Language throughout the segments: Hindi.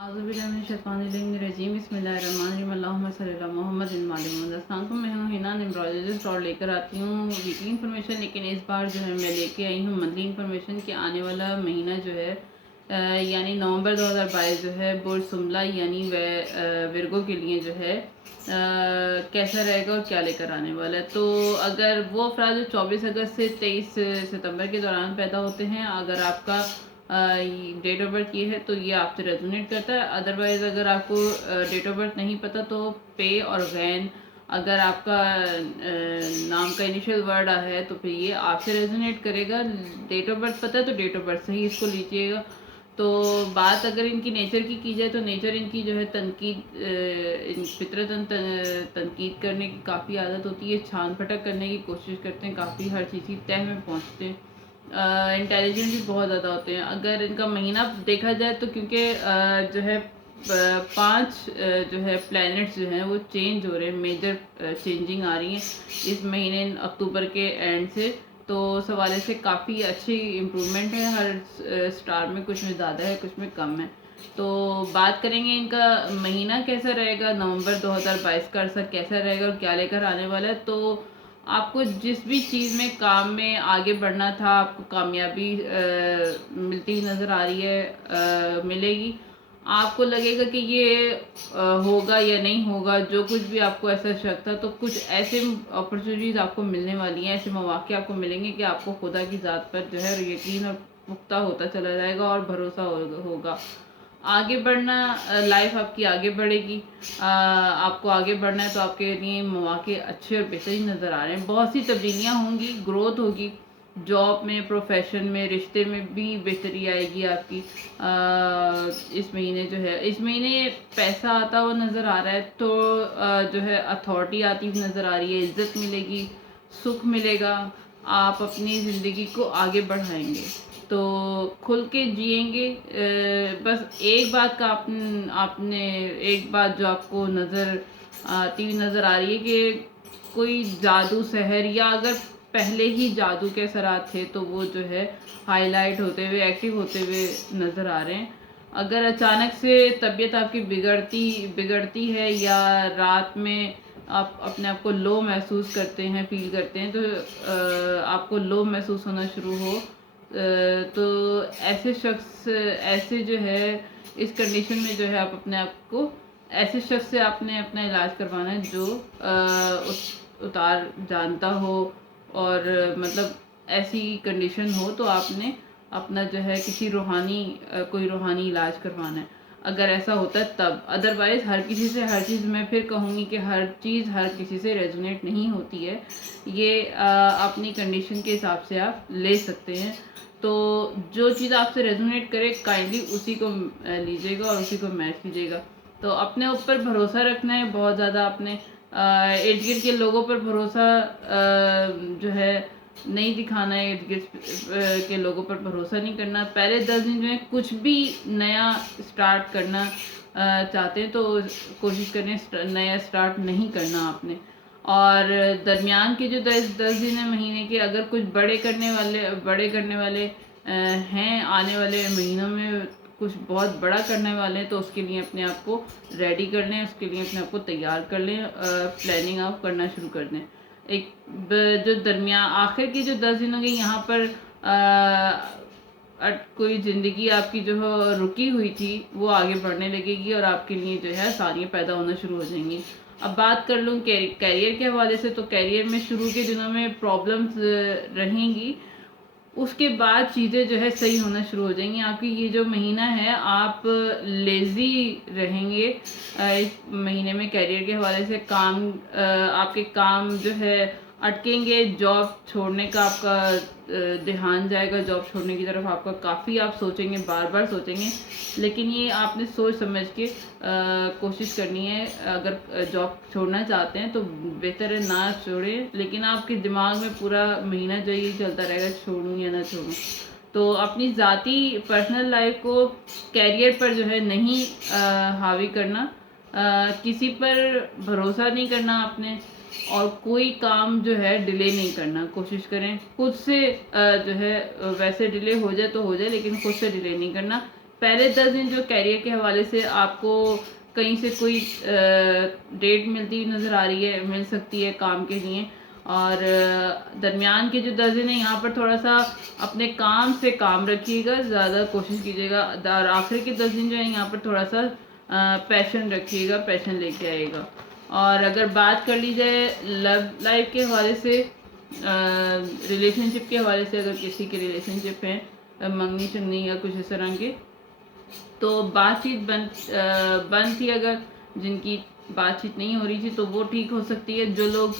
आज़ुबिल्लाहिमिनश्शैतानिर्रजीम बिस्मिल्लाहिर्रहमानिर्रहीम अल्लाहुम्मा सल्ली अला मुहम्मदिन व आलि मुहम्मद। अस्सलाम वालेकुम, मैं हूँ हिना न्यूमरोलॉजिस्ट और लेकर आती हूँ वीकली इन्फॉर्मेशन। लेकिन इस बार जो है मैं लेके आई हूँ मंथली इन्फॉर्मेशन कि आने वाला महीना जो है यानी नवंबर 2022 जो है बुर्ज सुमला यानी विर्गो के लिए जो है कैसा रहेगा और क्या लेकर आने वाला है। तो अगर वो अफराद जो 24 अगस्त से 23 सितंबर के दौरान पैदा होते हैं, अगर आपका डेट ऑफ बर्थ ये है तो ये आपसे रेजोनेट करता है। अदरवाइज़ अगर आपको डेट ऑफ बर्थ नहीं पता तो पे और गैन, अगर आपका नाम का इनिशियल वर्ड है तो फिर ये आपसे रेजोनेट करेगा। डेट ऑफ बर्थ पता है तो डेट ऑफ बर्थ से ही इसको लीजिएगा। तो बात अगर इनकी नेचर की जाए तो नेचर इनकी जो है तनकीद, फितरतन तनकीद करने की काफ़ी आदत होती है। छान फटक करने की कोशिश करते हैं, काफ़ी हर चीज़ की तह में पहुँचते हैं। इंटेलिजेंट भी बहुत ज़्यादा होते हैं। अगर इनका महीना देखा जाए तो क्योंकि जो है पांच जो है प्लैनेट्स जो हैं वो चेंज हो रहे हैं, मेजर चेंजिंग आ रही हैं इस महीने अक्टूबर के एंड से। तो उस हवाले से काफ़ी अच्छी इम्प्रूवमेंट है। हर स्टार में कुछ में ज़्यादा है, कुछ में कम है। तो बात करेंगे इनका महीना कैसा रहेगा, नवंबर 2022 का अरसा कैसा रहेगा और क्या लेकर आने वाला है। तो आपको जिस भी चीज़ में काम में आगे बढ़ना था, आपको कामयाबी मिलती हुई नज़र आ रही है, मिलेगी। आपको लगेगा कि ये होगा या नहीं होगा, जो कुछ भी आपको ऐसा शक था, तो कुछ ऐसे अपॉर्चुनिटीज़ आपको मिलने वाली हैं, ऐसे मौके आपको मिलेंगे कि आपको खुदा की ज़ात पर जो है यकीन और पुख्ता होता चला जाएगा और भरोसा होगा। आगे बढ़ना, लाइफ आपकी आगे बढ़ेगी। आपको आगे बढ़ना है तो आपके लिए मौके अच्छे और बेहतरीन नज़र आ रहे हैं। बहुत सी तब्दीलियाँ होंगी, ग्रोथ होगी, जॉब में, प्रोफेशन में, रिश्ते में भी बेहतरी आएगी आपकी। इस महीने जो है, इस महीने पैसा आता हुआ नज़र आ रहा है। तो जो है अथॉरिटी आती हुई नज़र आ रही है, इज्जत मिलेगी, सुख मिलेगा, आप अपनी ज़िंदगी को आगे बढ़ाएंगे तो खुल के जिएंगे। बस एक बात का आपने एक बात जो आपको नज़र आती हुई नज़र आ रही है कि कोई जादू सहर, या अगर पहले ही जादू के असरात थे तो वो जो है हाईलाइट होते हुए, एक्टिव होते हुए नज़र आ रहे हैं। अगर अचानक से तबीयत आपकी बिगड़ती है या रात में आप अपने आप को लो महसूस करते हैं, फील करते हैं, तो आपको लो महसूस होना शुरू हो, तो ऐसे शख्स, ऐसे जो है इस कंडीशन में जो है आप अपने आप को, ऐसे शख्स से आपने अपना इलाज करवाना है जो उतार जानता हो। और मतलब ऐसी कंडीशन हो तो आपने अपना जो है किसी रूहानी, कोई रूहानी इलाज करवाना है। अगर ऐसा होता है तब, अदरवाइज़ हर किसी से हर चीज़, मैं फिर कहूँगी कि हर चीज़ हर किसी से रेजोनेट नहीं होती है। ये अपनी कंडीशन के हिसाब से आप ले सकते हैं। तो जो चीज़ आपसे रेजोनेट करे काइंडली उसी को लीजिएगा और उसी को मैच कीजिएगा। तो अपने ऊपर भरोसा रखना है बहुत ज़्यादा। अपने इर्द गिर्द के लोगों पर भरोसा जो है नहीं दिखाना है, इर्द गिर्द के लोगों पर भरोसा नहीं करना। पहले 10 दिन जो है कुछ भी नया स्टार्ट करना चाहते हैं तो कोशिश करें नया स्टार्ट नहीं करना आपने। और दरमियान के जो 10 दिन है महीने के, अगर कुछ बड़े करने वाले हैं, आने वाले महीनों में कुछ बहुत बड़ा करने वाले हैं, तो उसके लिए अपने आप को रेडी कर लें, उसके लिए अपने आप को तैयार कर लें, प्लानिंग आप करना शुरू कर दें। एक जो दरमियान आखिर की जो 10 दिन होंगे यहाँ पर कोई ज़िंदगी आपकी जो है रुकी हुई थी वो आगे बढ़ने लगेगी और आपके लिए जो है आसानियाँ पैदा होना शुरू हो जाएंगी। अब बात कर लूँ कैरियर के हवाले से, तो कैरियर में शुरू के दिनों में प्रॉब्लम्स रहेंगी, उसके बाद चीज़ें जो है सही होना शुरू हो जाएंगी। आपकी ये जो महीना है आप लेज़ी रहेंगे इस महीने में। कैरियर के हवाले से आपके काम जो है अटकेंगे, जॉब छोड़ने का आपका ध्यान जाएगा, जॉब छोड़ने की तरफ आपका काफ़ी आप सोचेंगे, बार बार सोचेंगे। लेकिन ये आपने सोच समझ के कोशिश करनी है। अगर जॉब छोड़ना चाहते हैं तो बेहतर है ना छोड़ें, लेकिन आपके दिमाग में पूरा महीना जो ये चलता रहेगा छोड़ूं या ना छोड़ूं। तो अपनी ज़ाती पर्सनल लाइफ को कैरियर पर जो है नहीं हावी करना, किसी पर भरोसा नहीं करना आपने, और कोई काम जो है डिले नहीं करना। कोशिश करें खुद से जो है, वैसे डिले हो जाए तो हो जाए, लेकिन खुद से डिले नहीं करना। पहले 10 दिन जो कैरियर के हवाले से आपको कहीं से कोई डेट मिलती नज़र आ रही है, मिल सकती है काम के लिए। और दरमियान के जो 10 दिन है यहाँ पर थोड़ा सा अपने काम से काम रखिएगा, ज़्यादा कोशिश कीजिएगा। और आखिर के 10 दिन जो है यहाँ पर थोड़ा सा पैशन रखिएगा, पैशन लेके आएगा। और अगर बात कर ली जाए लव लाइफ के हवाले से, रिलेशनशिप के हवाले से, अगर किसी के रिलेशनशिप हैं मंगनी चुन्नी या कुछ इस तरह के, तो बातचीत बंद थी, अगर जिनकी बातचीत नहीं हो रही थी तो वो ठीक हो सकती है। जो लोग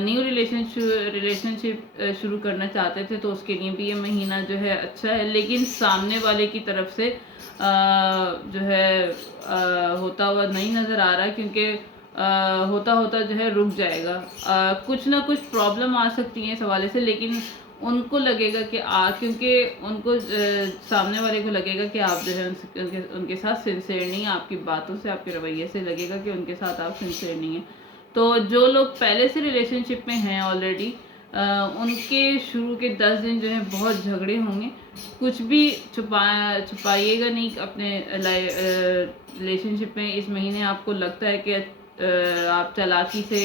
न्यू रिलेशनशिप शुरू करना चाहते थे तो उसके लिए भी ये महीना जो है अच्छा है, लेकिन सामने वाले की तरफ से जो है होता हुआ नहीं नज़र आ रहा, क्योंकि होता होता जो है रुक जाएगा। कुछ ना कुछ प्रॉब्लम आ सकती है इस हवाले से, लेकिन उनको लगेगा कि क्योंकि उनको सामने वाले को लगेगा कि आप जो है उनके साथ सिंसियर नहीं है, आपकी बातों से, आपके रवैये से लगेगा कि उनके साथ आप सिंसियर नहीं हैं। तो जो लोग पहले से रिलेशनशिप में हैं ऑलरेडी, उनके शुरू के 10 दिन जो है बहुत झगड़े होंगे। कुछ भी छुपाइएगा नहीं अपने रिलेशनशिप में। इस महीने आपको लगता है कि आप चालाकी से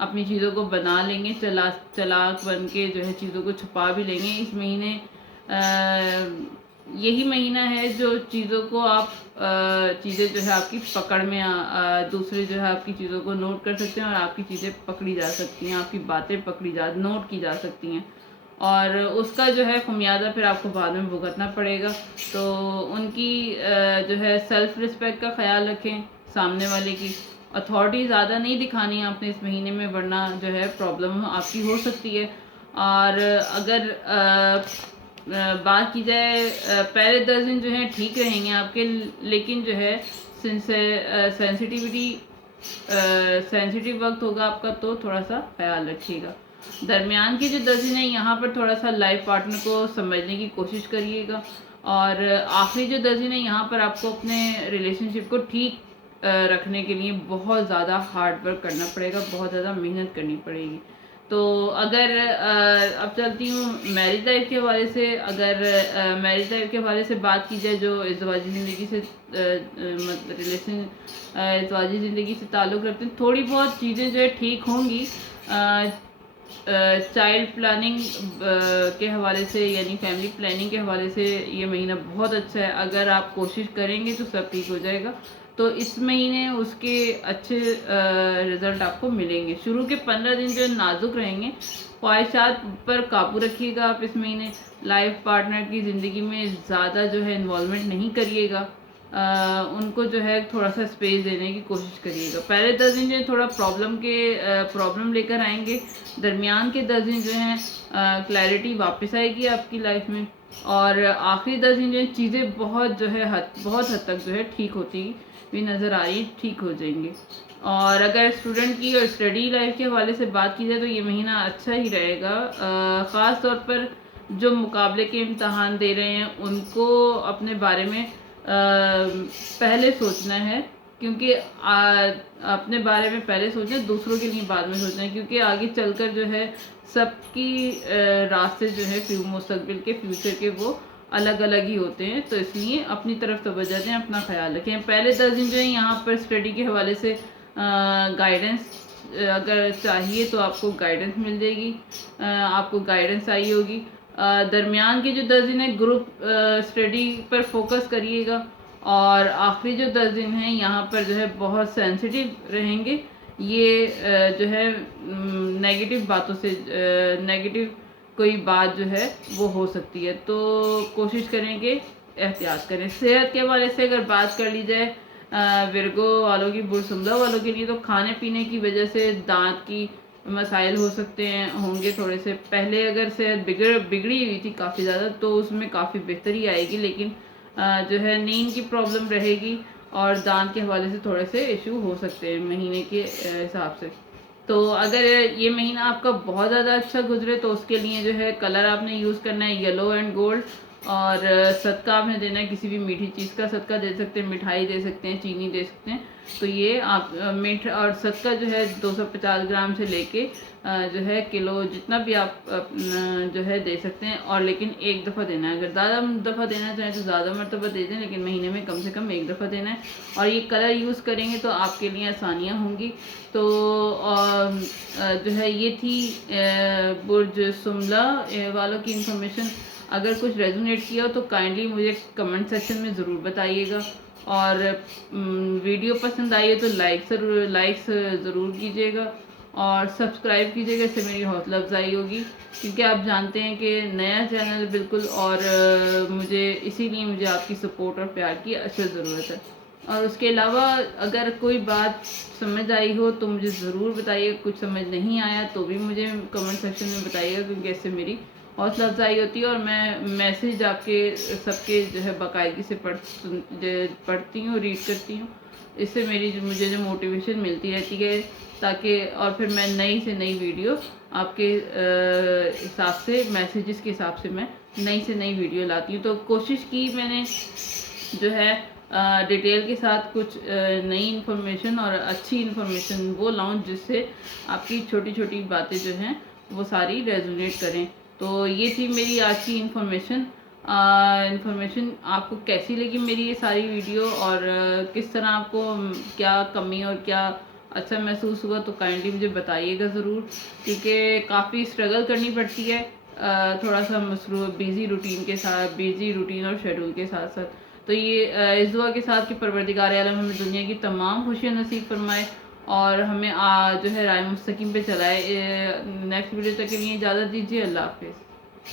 अपनी चीज़ों को बना लेंगे, चालाक बन के जो है चीज़ों को छुपा भी लेंगे। इस महीने यही महीना है जो चीज़ों को आप चीज़ें जो है आपकी पकड़ में दूसरे जो है आपकी चीज़ों को नोट कर सकते हैं और आपकी चीज़ें पकड़ी जा सकती हैं, आपकी बातें नोट की जा सकती हैं, और उसका जो है खुमियाजा फिर आपको बाद में भुगतना पड़ेगा। तो उनकी जो है सेल्फ रिस्पेक्ट का ख्याल रखें, सामने वाले की अथॉरिटी ज़्यादा नहीं दिखानी है आपने इस महीने में, वरना जो है प्रॉब्लम आपकी हो सकती है। और अगर बात की जाए पहले 10 दिन जो है ठीक रहेंगे आपके, लेकिन जो है सेंसिटिव वक्त होगा आपका, तो थोड़ा सा ख्याल रखिएगा। दरमियान के जो 10 दिन है यहाँ पर थोड़ा सा लाइफ पार्टनर को समझने की कोशिश करिएगा। और आखिरी जो 10 दिन है यहाँ पर आपको अपने रिलेशनशिप को ठीक रखने के लिए बहुत ज़्यादा हार्ड वर्क करना पड़ेगा, बहुत ज़्यादा मेहनत करनी पड़ेगी। तो अगर अब चलती हूँ मैरिज लाइफ के हवाले से। अगर मैरिज लाइफ के हवाले से बात की जाए, जो इज़्वाजी ज़िंदगी से इज़्वाजी ज़िंदगी से ताल्लुक़ रखते हैं, थोड़ी बहुत चीज़ें जो है ठीक होंगी। चाइल्ड प्लानिंग के हवाले से, यानी फैमिली प्लानिंग के हवाले से ये महीना बहुत अच्छा है। अगर आप कोशिश करेंगे तो सब ठीक हो जाएगा। तो इस महीने उसके अच्छे रिज़ल्ट आपको मिलेंगे। शुरू के 15 दिन जो नाजुक रहेंगे, ख्वाहिशात पर काबू रखिएगा आप इस महीने। लाइफ पार्टनर की ज़िंदगी में ज़्यादा जो है इन्वॉल्वमेंट नहीं करिएगा, उनको जो है थोड़ा सा स्पेस देने की कोशिश करिएगा। पहले 10 दिन जो है थोड़ा प्रॉब्लम लेकर आएंगे। दरमियान के 10 दिन जो हैं क्लैरिटी वापस आएगी आपकी लाइफ में। और आखिरी 10 दिन जो है चीज़ें बहुत हद तक जो है ठीक होती भी नज़र आ रही, ठीक हो जाएंगे। और अगर स्टूडेंट की और स्टडी लाइफ के हवाले से बात की जाए तो ये महीना अच्छा ही रहेगा। ख़ास तौर पर जो मुकाबले के इम्तहान दे रहे हैं उनको अपने बारे में पहले सोचना है, क्योंकि अपने बारे में पहले सोचना है, दूसरों के लिए बाद में सोचना है, क्योंकि आगे चलकर जो है सबकी रास्ते जो है मुस्तकबिल के फ्यूचर के वो अलग अलग ही होते हैं। तो इसलिए अपनी तरफ तवज्जो दें, अपना ख्याल रखें। पहले 10 दिन जो है यहाँ पर स्टडी के हवाले से गाइडेंस अगर चाहिए तो आपको गाइडेंस मिल जाएगी, आपको गाइडेंस आई होगी। दरमियान के जो 10 दिन है ग्रुप स्टडी पर फोकस करिएगा। और आखिरी जो 10 दिन हैं यहाँ पर जो है बहुत सेंसिटिव रहेंगे। ये जो है नेगेटिव बातों से नेगेटिव कोई बात जो है वो हो सकती है, तो कोशिश करें कि एहतियात करें। सेहत के हवाले से अगर बात कर ली जाए, विर्गो वालों की, बुरसुंदा वालों के लिए तो खाने पीने की वजह से दांत की मसाइल हो सकते हैं, होंगे थोड़े से। पहले अगर सेहत बिगड़ी हुई थी काफ़ी ज़्यादा तो उसमें काफ़ी बेहतरी आएगी, लेकिन जो है नींद की प्रॉब्लम रहेगी और दांत के हवाले से थोड़े से इशू हो सकते हैं महीने के हिसाब से। तो अगर ये महीना आपका बहुत ज़्यादा अच्छा गुजरे तो उसके लिए जो है कलर आपने यूज़ करना है येलो एंड गोल्ड। और सदका आपने देना है, किसी भी मीठी चीज़ का सदका दे सकते हैं, मिठाई दे सकते हैं, चीनी दे सकते हैं। तो ये आप मीठ और सदका जो है 250 ग्राम से लेके जो है किलो जितना भी आप जो है दे सकते हैं। और लेकिन एक दफ़ा देना है, अगर ज़्यादा दफ़ा देना चाहें तो ज़्यादा मरतबा दे दें, लेकिन महीने में कम से कम एक दफ़ा देना है। और ये कलर यूज़ करेंगे तो आपके लिए आसानियाँ होंगी। तो जो है ये थी बुर्ज सुमला वालों की इंफॉर्मेशन। अगर कुछ रेजोनेट किया हो तो काइंडली मुझे कमेंट सेक्शन में ज़रूर बताइएगा। और वीडियो पसंद आई है तो लाइक्स ज़रूर कीजिएगा और सब्सक्राइब कीजिएगा, इससे मेरी हौसला अफजाई होगी। क्योंकि आप जानते हैं कि नया चैनल बिल्कुल, और इसीलिए मुझे आपकी सपोर्ट और प्यार की अशद ज़रूरत है। और उसके अलावा अगर कोई बात समझ आई हो तो मुझे ज़रूर बताइए, कुछ समझ नहीं आया तो भी मुझे कमेंट सेक्शन में बताइएगा, क्योंकि इससे मेरी हौसला अफजाई होती है। और मैं मैसेज आपके सबके जो है बाकायदगी से पढ़ती हूँ, रीड करती हूँ। इससे मुझे जो मोटिवेशन मिलती रहती है, ताकि और फिर मैं नई से नई वीडियो आपके हिसाब से, मैसेजेस के हिसाब से मैं नई से नई वीडियो लाती हूँ। तो कोशिश की मैंने जो है डिटेल के साथ कुछ नई इन्फॉर्मेशन और अच्छी इन्फॉर्मेशन वो लाऊं, जिससे आपकी छोटी छोटी बातें जो हैं वो सारी रेजोनेट करें। तो ये थी मेरी आज की इन्फॉर्मेशन। आपको कैसी लगी मेरी ये सारी वीडियो, और किस तरह आपको क्या कमी और क्या अच्छा महसूस हुआ, तो काइंडली मुझे बताइएगा ज़रूर। क्योंकि काफ़ी स्ट्रगल करनी पड़ती है थोड़ा सा मसरूफ़ बिज़ी रूटीन और शेड्यूल के साथ साथ। तो ये इस दुआ के साथ कि परवरदिगार आलम हमें दुनिया की तमाम खुशियाँ नसीब फरमाए और हमें जो है राय मुस्तकीम पे चलाए। नेक्स्ट वीडियो तक के लिए इजाज़त दीजिए। अल्लाह हाफिज़।